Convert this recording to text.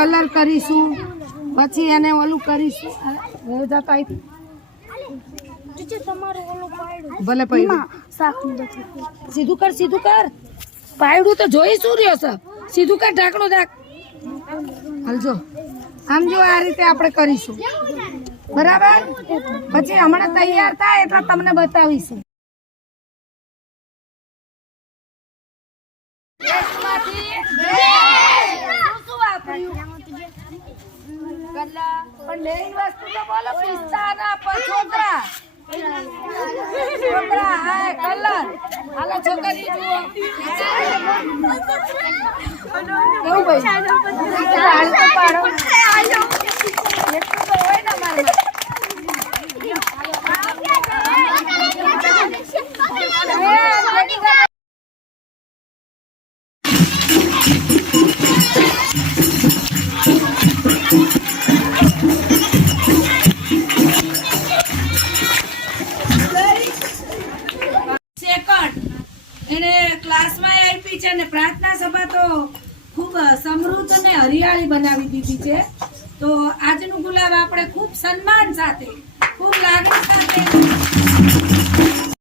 Colour કરીશું, પછી એને ઓલું કરીશું. ભલે પડ્યું સીધું કર, સીધું કર. પાયડું તો જોઈ શું રહ્યો છે? સીધું કર, ઢાંકણું ઢાંક. હાલજો આમ જો, આ રીતે આપણે કરીશું બરાબર. પછી હમણાં તૈયાર થાય એટલે તમને બતાવીશું. પણ મેઇન વસ્તુ તો બોલો, પિસ્તા ના છોકરા કલર. હાલો છોકરી જુઓ કેવું એને ક્લાસમાં આપી છે ને પ્રાર્થના સભા તો ખૂબ સમૃદ્ધ અને હરિયાળી બનાવી દીધી છે. તો આજનું ગુલાબ આપણે ખૂબ સન્માન સાથે, ખૂબ લાગણી સાથે